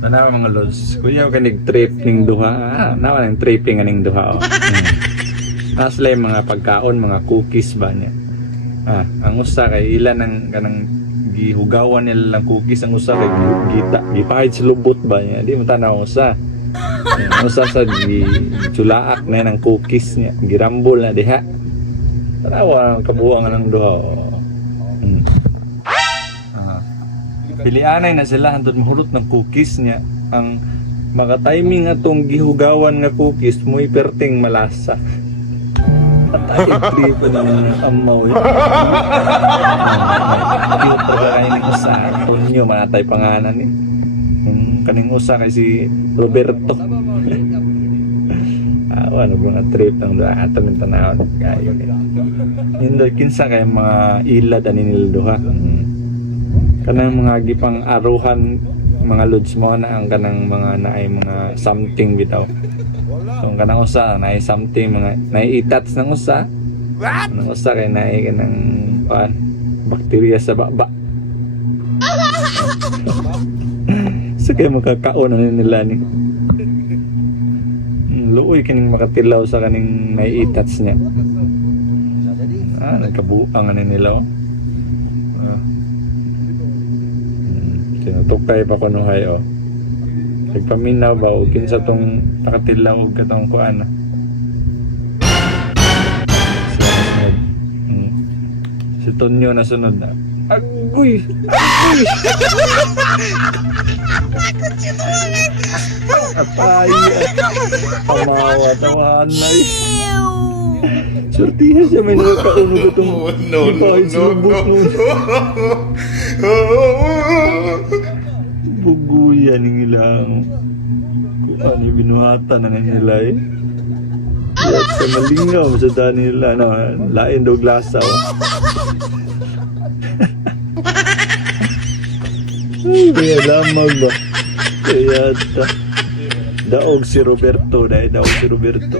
Tanawa mga lods, kuya ka nag-trip ning duha. Nawa nang tripping aning duha. Aslay mga pagkaon, mga cookies ba niya. Ang usa kay ilan ang kanang gihugawan nila lang cookies, ang usa kay gita, gipahid sa lubot ba niya. Di mo tanaw usa. Ang usa sa gitsulaak na ng cookies niya, girambol na diha. Tanawa kabuang ng duha. Pilianay na sila hantod mahulot ng cookies niya. Ang maka-timing atong gihugawan nga cookies muy perting malasa. Patay tripo ng amaw yun. Cute pa kayo ng usa. Tonyo manatay panganan eh. Kaning usa kay si Roberto. Ano mga trip ng doon ato ng tanaw kayo. Hindi kinsa kay mga ilad ani nila duha. Kanang mga gipang aruhan mga lods mo na ang kanang mga naay mga something bitaw. So kanang usa naay something mga naay itats ng usa. Nang usa kay naay kanang bakterya sa baba. So kay makakaon na nila ni. Luoy kaning makatilaw sa kaning naay itats niya. Nagkabuang na nila oh. Tinutukay pa kunuhay o. Nagpaminaw ba o kinsa tong nakatilaw o katong kuana. Si Tonyo na sunod na. Agoy! Agoy! Atay! Pamawa, tawanay. Sortihan siya may nakakaunod itong ipahid sa lubot nun. Buguyan ng ilang ano yung binuhatan na nila eh. At sa malingaw sa dani nila lain daw glasaw. Ay, kaya lamang ba? Kaya daog si Roberto. Dahil daog si Roberto.